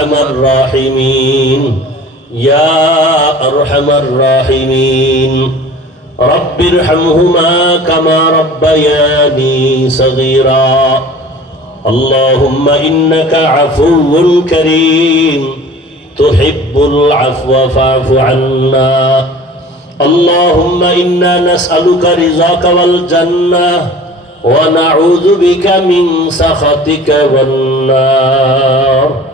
أرحم الراحمين يا أرحم الراحمين رب ارحمهما كما ربياني صغيرا اللهم إنك عفو كريم تحب العفو فاعف عنا اللهم إنا نسألك رضاك والجنة ونعوذ بك من سخطك والنار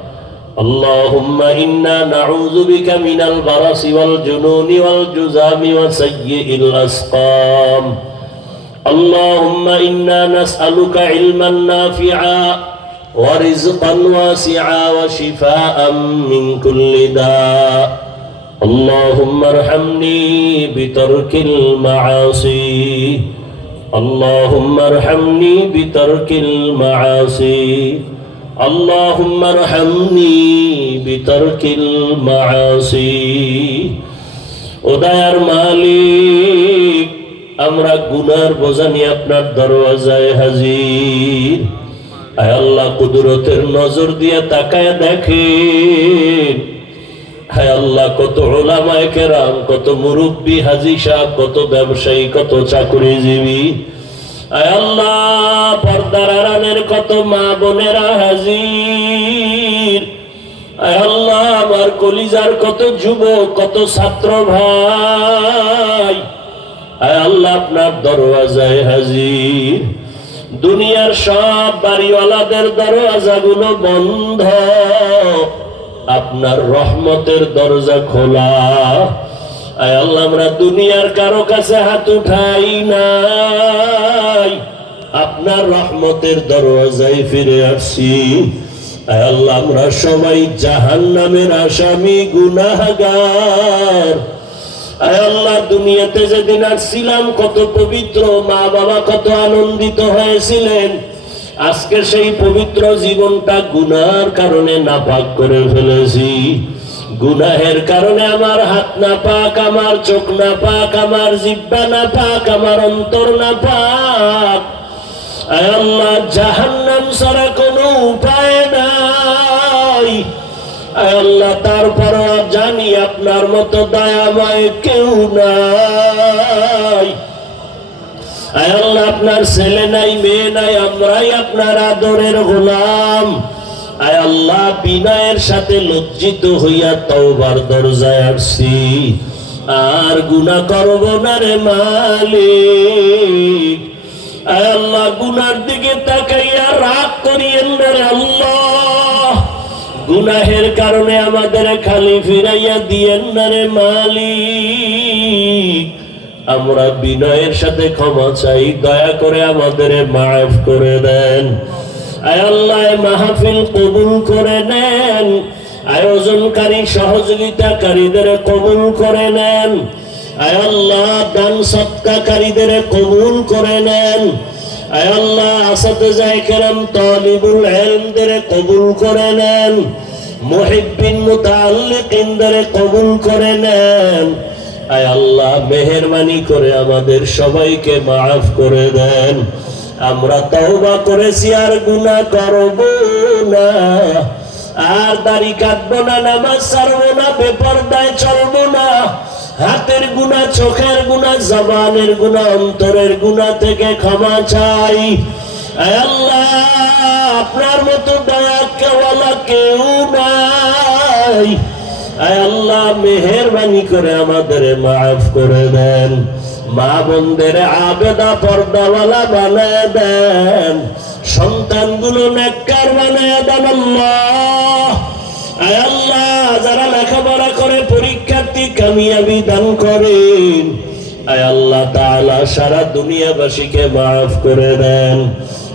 اللهم إنا نعوذ بك من البرص والجنون والجذام وسيء الأسقام اللهم إنا نسألك علما نافعا ورزقا واسعا وشفاء من كل داء اللهم ارحمني بترك المعاصي اللهم ارحمني بترك المعاصي اللهم ارحمني بترك المعاصي ও দয়ার মালিক আমরা গুনার বোঝা নিয়ে আপনার দরওয়াজায় হাজির আয় আল্লাহ কুদরতের নজর দিয়ে তাকায় দেখেন হায় আল্লাহ কত উলামায়ে কেরাম কত মুরব্বি হাজী সাহেব কত ব্যবসায়ী কত চাকরিজীবী আয় আল্লাহ পর্দার আড়ালের কত মা বোনেরা হাজির আয় আল্লাহ আমার কলিজার কত যুবক কত ছাত্র ভাই আয় আল্লাহ আপনার দরওয়াজায় হাজির দুনিয়ার সব বাড়িওয়ালাদের দরওয়াজাগুলো বন্ধ আপনার রহমতের দরজা খোলা আয় আল্লাহ আমরা দুনিয়ার কারো কাছে হাত উঠাই নাই আপনার রহমতের দরওয়াজায় ফিরে আসছি আয় আল্লাহ আমরা সবাই জাহান্নামের আসামি গুনাহগার আয় আল্লাহ দুনিয়াতে যেদিন আসছিলাম কত পবিত্র মা বাবা কত আনন্দিত হয়েছিলেন আজকে সেই পবিত্র জীবনটা গুনার কারণে নাপাক করে ফেলেছি গুনাহের কারণে আমার হাত নাপাক আমার চোখ নাপাক আমার জিহ্বা নাপাক আমার অন্তর নাপাক আয় আল্লাহ জাহান্নাম ছাড়া কোনো উপায় নাই আয় আল্লাহ তারপরও জানি আপনার মতো দয়াময় কেউ নাই আয় আল্লাহ আপনার ছেলে নাই মেয়ে নাই আমরাই আপনার আদরের গোলাম আয় আল্লাহ বিনয়ের সাথে লজ্জিত হইয়া তওবার দরজায় আসছি আর গুনাহ করব না রে মালিক আয় আল্লাহ গুনার দিকে তাকাইয়া রাগ করিয়েন না রে আল্লাহ গুনাহের কারণে আমাদের খালি ফিরাইয়া দিয়েন না রে মালিক আমরা বিনয়ের সাথে ক্ষমা চাই দয়া করে আমাদের মাফ করে দেন আয় আল্লাহ মাহফিল কবুল করে নেন আয়োজনকারী সহযোগিতাকারীদের কবুল করে নেন আয় আল্লাহ দান সদকাকারীদের কবুল করে নেন আয় আল্লাহ আসাতিজায়ে কেরাম তালিবুল ইলমদের কবুল করে নেন মুহিব্বিন মুতাআল্লিকিনদের কবুল করে নেন আয় আল্লাহ মেহেরবানি করে আমাদের সবাইকে মাফ করে দেন আমরা তওবা করেছি আর গুনাহ করব না আর দাড়ি কাটবো না নামাজ ছাড়বো না বেপরদায় চলবো না হাতের গুনাহ চোখের গুনাহ জবানের গুনাহ অন্তরের গুনাহ থেকে ক্ষমা চাই আয় আল্লাহ আপনার মতো দয়াওয়ালা কেউ নাই আয় আল্লাহ মেহেরবানি করে আমাদের মাফ করে দেন মা বোনদের আবেদা পর্দাওয়ালা বানায় দেন সন্তানগুলো নেককার বানায় দেন আল্লাহ আয় আল্লাহ যারা লেখাপড়া করে পরীক্ষার্থী কামিয়াবি দান করেন আয় আল্লাহ তাআলা সারা দুনিয়াবাসীকে মাফ করে দেন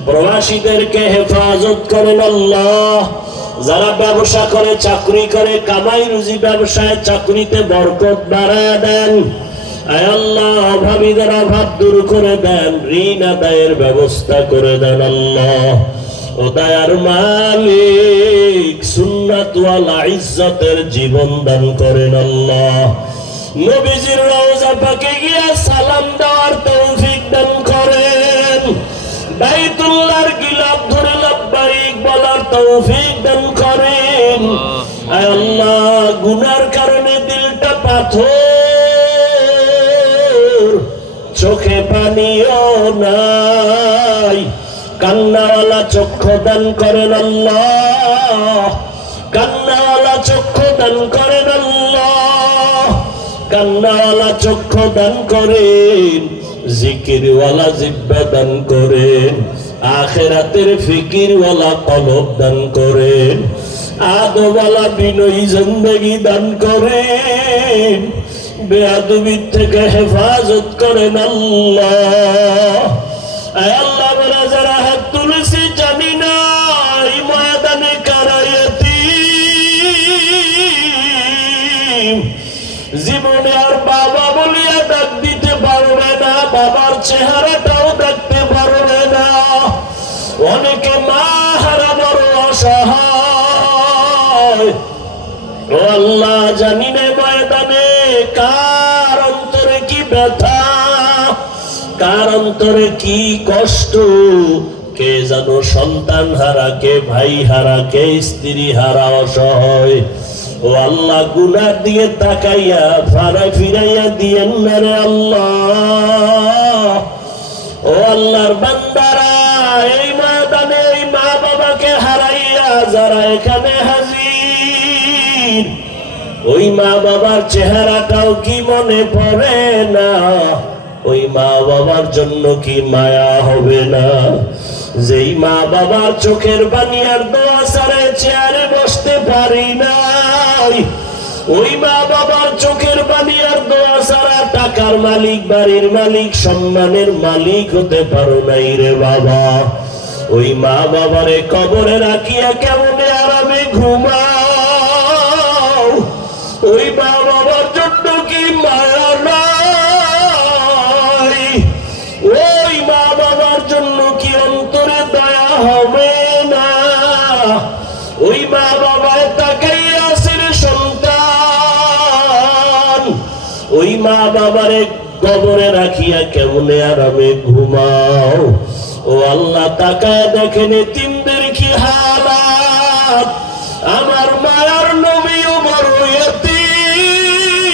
প্রবাসীদেরকে হেফাজত করেন আল্লাহ যারা ব্যবসা করে চাকরি করে কামাই রুজি ব্যবসায় চাকরিতে বরকত বাড়ায় দেন আয় আল্লাহ অভাবীদের অভাব দূর করে দেন ঋণ আদায়ের ব্যবস্থা করে দেন আল্লাহ ও দয়ার মালিক সুন্নাত ওয়ালা ইজ্জতের জীবন দান করেন আল্লাহ নবীজির রওজা পাকে গিয়া সালাম দেওয়ার তৌফিক দান করেন বাইতুল্লাহর গিলাফ ধরে লব্বাইক বলার তৌফিক দান করেন আয় আল্লাহ, গুনার কারণে দিলটা পাথর, চোখে পানিও নাই, কান্নাওয়ালা চক্ষু দান করেন আল্লাহ, কান্নাওয়ালা চক্ষু দান করেন আল্লাহ, কান্নাওয়ালা চক্ষু দান করেন, জিকিরওয়ালা জিহ্বা দান করেন, আখিরাতের ফিকিরওয়ালা কলব দান করেন, আদওয়ালা বিনয়ী জিন্দেগি দান করেন, বেয়াদবির থেকে হেফাজত করেন আল্লাহ। আয় আল্লাহ, আমরা যারা হাত তুলেছি জানি না এই ময়দানে কারা ইয়াতীম, জীবনে আর বাবা বলিয়া ডাক দিতে পারবে না, বাবার চেহারাটাও দেখতে পারবে না, অনেকে মা হারা বড় অসহায়। ও আল্লাহ, জানি না ময়দানে কার অন্তরে কি ব্যথা, কার অন্তরে কি কষ্ট, কে জানো সন্তান হারা, কে ভাই হারা, কে স্ত্রী হারা, অসহায়। ও আল্লাহ, গুনার দিয়ে তাকাইয়া ফিরাইয়া দিয়েন না রে আল্লাহ। ও আল্লাহর বান্দারা, এই ময়দানে এই মা বাবাকে হারাইয়া যারা এখানে হাজির, ওই মা বাবার চেহারাটাও কি মনে পড়ে না? ওই মা বাবার জন্য কি মায়া হবে না? যেই মা বাবার চোখের পানি আর দোয়া ছাড়া চেয়ারে বসতে পারি নাই, ওই মা বাবার চোখের পানি আর দোয়া ছাড়া টাকার মালিক, বাড়ির মালিক, সম্মানের মালিক হতে পারো নাই রে বাবা। ওই মা বাবারে কবরে রাখিয়া কেমনে আরামে ঘুমাও? ওই মা বাবার জন্য কি মায়া নাই? ওই মা বাবার জন্য কি অন্তরে দয়া হবে না? ওই মা বাবায় তাকাই আসের সন্তান, ওই মা বাবারে কবরে রাখিয়া কেমনে আরামে ঘুমাও? ও আল্লাহ, তাকায় দেখেন এতিমদের কি হালাত। আমার মায়ার নবীও বড় এতিম,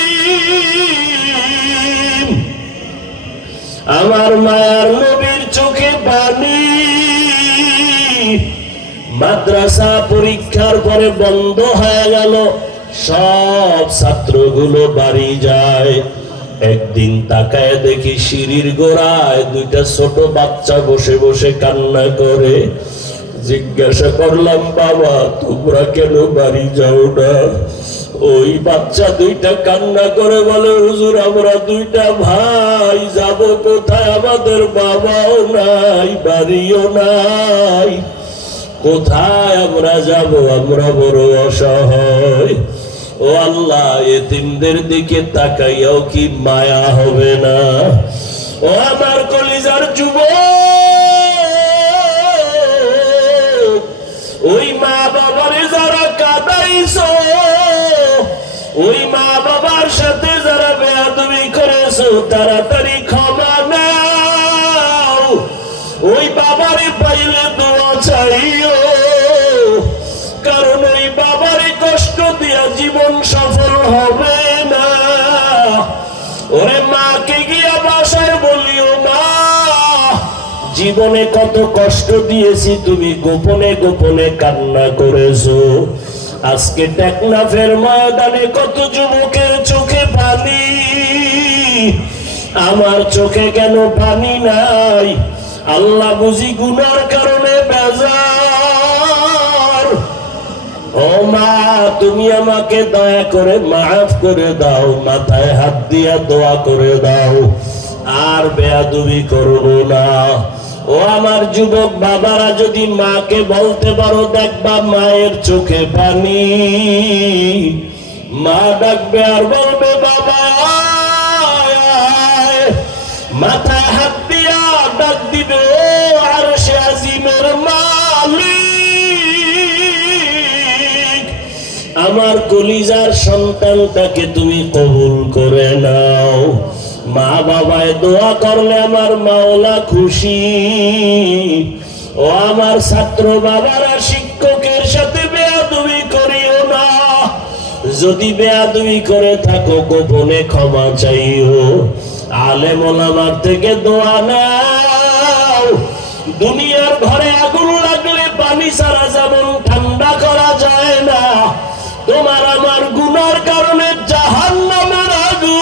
আমার মায়ার নবীর চোখে পানি। মাদ্রাসা পরীক্ষার পরে বন্ধ হয়ে গেল, সব ছাত্রগুলো বাড়ি যায়। একদিন তাকায় দেখি সিঁড়ির গোড়ায় দুইটা ছোট বাচ্চা বসে বসে কান্না করে। জিজ্ঞাসা করলাম, বাবা তোমরা কেন বাড়ি যাও না? ওই বাচ্চা দুইটা কান্না করে বলে, হুজুর আমরা দুইটা ভাই যাব কোথায়? আমাদের বাবাও নাই, বাড়িও নাই, কোথায় আমরা যাব? আমরা বড় অসহায়। ও আল্লাহ, এতিমদের দিকে তাকাইয়াও কি মায়া হবে না? ও আমার কলিজার যুবক, ওই মা বাবারে যারা কাঁদাইছো, ওই মা বাবার সাথে যারা বেয়াদবি করেছো, তাড়াতাড়ি ক্ষমা নাও। ওই বাবারে পাইলে দোয়া চাইও, কারণ ওই বাবারে কষ্ট দিয়া জীবন সফল হবে না। ওরে মাকে গিয়া বাসায় বলিও, মা জীবনে কত কষ্ট দিয়েছি, তুমি গোপনে গোপনে কান্না করেছো। আজকে টেকনাফের ময়দানে কত যুবকের চোখে পানি, আমার চোখে কেন পানি নাই? আল্লাহ বুঝি গুনার কারণে বেজার। ও মা, তুমি আমাকে দয়া করে মাফ করে দাও, মাথায় হাত দিয়া দোয়া করে দাও, আর বেয়াদবি করব না। ও আমার যুবক বাবারা, যদি মাকে বলতে পারো, দেখবা মায়ের চোখে পানি। মা ডাকবে আর বলবে, বাবা। মাথায় হাত দিয়া ডাক দিবে, ও আরশে আজিমের মালিক, আমার কলিজার সন্তানটাকে তুমি কবুল করে নাও। মা বাবায় দোয়া করলে আমার মাওলা খুশি। ও আমার ছাত্র বাবারা, শিক্ষকের সাথে বেয়াদবি করিও না। যদি বেয়াদবি করে থাকো গোপনে ক্ষমা চাইও। আলেম ওলামার থেকে দোয়া নাও। দুনিয়ার ঘরে আগুন লাগলে পানি ছাড়া যেমন ঠান্ডা করা যায় না, তোমার আমার গুনার কারণে জাহান্নামের আগুন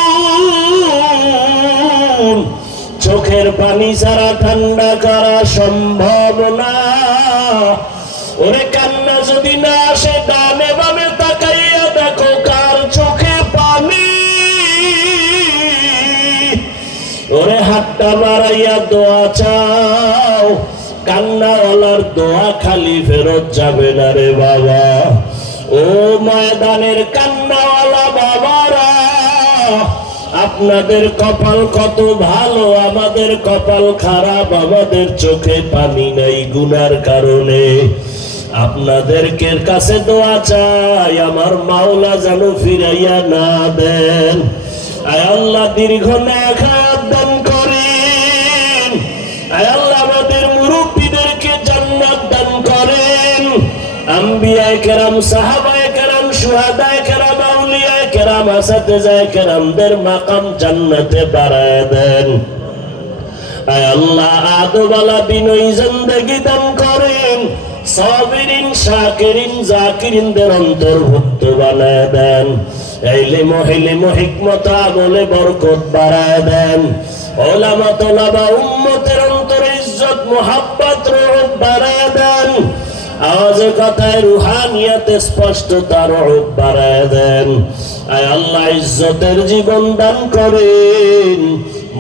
চোখের পানি ছাড়া ঠান্ডা করা সম্ভব না। ওরে কান্না যদি না আসে, ডানে বামে তাকাইয়া দেখো কার চোখে পানি। ওরে হাতটা বাড়াইয়া দোয়া চাও, কান্নাওয়ালার দোয়া খালি ফেরত যাবে না রে বাবা। ও ময়দানের কান্নাওয়ালা বাবারা, আপনাদের কপাল কত ভালো, আমাদের কপাল খারাপ। আমাদের চোখে পানি নাই গুনার কারণে। আপনাদেরকে কাছে দোয়া চাই, আমার মাওলা যেন ফিরাইয়া না দেন। আয় আল্লাহ দীর্ঘ নেক হায়াত দান করেন। আয় আল্লাহ আমাদের মুরব্বীদেরকে জান্নাত দান করেন। আম্বিয়ায়ে কেরাম, সাহাবায়ে কেরাম, শুহাদায়ে কেরাম, আউলিয়ায়ে কেরাম, আসাতিজায়ে কেরামদের মাকাম জান্নাতে বাড়ায় দেন। আয় আল্লাহ আদওয়ালা বিনয়ী জিন্দেগি দান করেন। সাবিরিন, শাকিরিন, জাকিরিনদের অন্তর্ভুক্ত বানায় দেন। ইলম ও হিকমত আমলে বরকত বাড়ায় দেন। উলামা তোলাবা উম্মতের অন্তরে ইজ্জত মুহাব্বত রূহ বাড়ায় দেন। আওয়াজে কথায় রুহানিয়াতে স্পষ্টতা রূহ বাড়ায় দেন। আয় আল্লাহ ইজ্জতের জীবন দান করেন।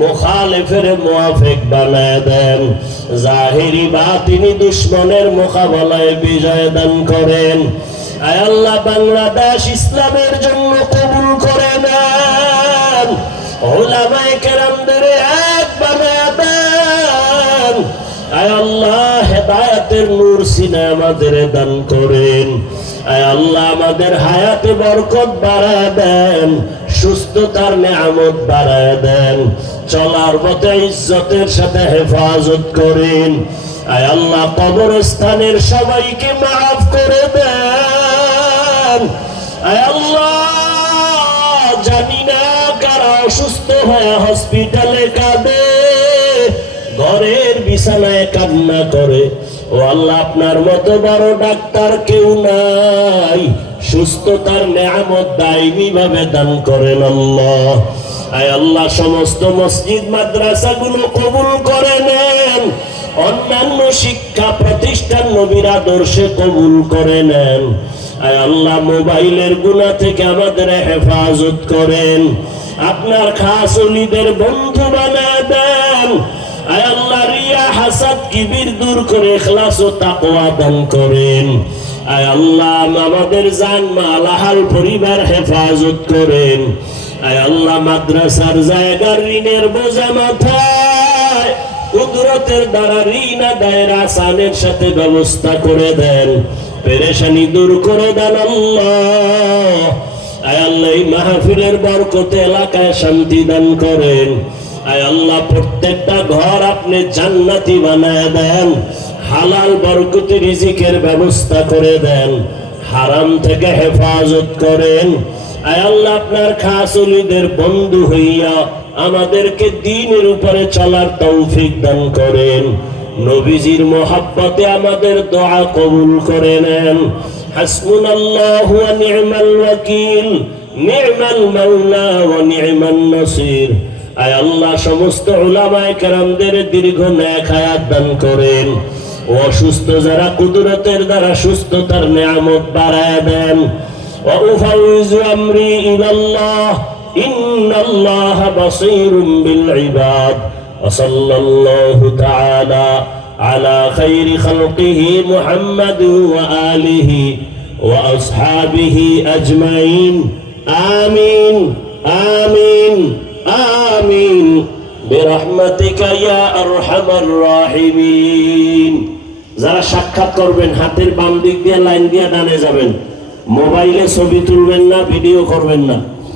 মুখালিফের মুআফিক বানায় দেন। জাহিরি বাতিনি দুশমনের মোকাবেলায় বিজয় দান করেন। আয় আল্লাহ বাংলাদেশ ইসলামের জন্য কবুল করে নেন। উলামায়ে কেরামদের এক বানায় দেন। আয় আল্লাহ হেদায়েতের নূর সিনা আমাদের দান করেন। আয় আল্লাহ আমাদের হায়াতে বরকত বাড়ায় দেন, সুস্থতার নেয়ামত বাড়ায় দেন, চলার পথে ইজ্জতের সাথে হেফাজত করেন। আয় আল্লাহ কবরস্থানের সবাইকে মাফ করে দেন। আয় আল্লাহ জানি না কারা অসুস্থ হয়ে হসপিটালে কাঁদে, ঘরের বিছানায় কান্না করে। ও আল্লাহ আপনার মতো বড় ডাক্তার কেউ নাই, সুস্থতার নেয়ামত দায়মি ভাবে দান করেন আল্লাহ। আয় আল্লাহ সমস্ত মসজিদ মাদ্রাসাগুলো কবুল করে নেন। অন্যান্য শিক্ষা প্রতিষ্ঠান নবীর আদর্শে কবুল করে নেন। আয় আল্লাহ মোবাইলের গুনাহ থেকে আমাদের হেফাজত করেন। আপনার খাস ওলিদের বন্ধু বানায় দেন। আয় আল্লাহ রিয়া হাসাদ কিবির দূর করে ইখলাস ও তাকওয়া দান করেন। আয় আল্লাহ আমাদের জান মাল আহাল পরিবার হেফাজত করেন। আয় আল্লাহ মাদ্রাসার জায়গার ঋণের বোঝা মাথায় কুদরতের দ্বারা ঋণ আদায়ের আসানের সাথে ব্যবস্থা করে দেন। পেরেশানি দূর করে দেন আল্লাহ। আয় আল্লাহ এই মাহফিলের বরকতে এলাকায় শান্তি দান করেন। আয় আল্লাহ প্রত্যেকটা ঘর আপনি জান্নাতি বানায় দেন। হালাল বরকতি রিজিকের ব্যবস্থা করে দেন। হারাম থেকে হেফাজত করেন। আয় আল্লাহ আপনার খাস ওলিদের বন্ধু হইয়া আমাদেরকে দ্বীনের উপরে চলার তৌফিক দান করেন। নবীজির মোহাব্বতে আমাদের দোয়া কবুল করে নেন। হাসবুনাল্লাহু ওয়া নি'মাল ওয়াকিল, নি'মাল মাওলা ওয়া নি'মান নাসির। আয় আল্লাহ সমস্ত উলামায়ে কেরামদের দীর্ঘ নেক হায়াত দান করেন। অসুস্থ যারা কুদরতের দ্বারা সুস্থতার নেয়ামত বাড়ায় দেন। ওয়া উফাউযু আমরি ইলাল্লাহ, ইন্নাল্লাহা বাসীরুম বিল ইবাদ। ওয়া সাল্লাল্লাহু তাআলা আলা খায়রি খালকিহি মুহাম্মাদ ওয়া আলিহি ওয়া আসহাবিহি আজমাইন। আমিন আমিন আমিন বিরহমাতিকা ইয়া আরহামার রাহিমিন। যারা সাক্ষাৎ করবেন হাতের বাম দিক দিয়ে লাইন দিয়ে ডানে যাবেন। মোবাইলে ছবি তুলবেন না, ভিডিও করবেন না।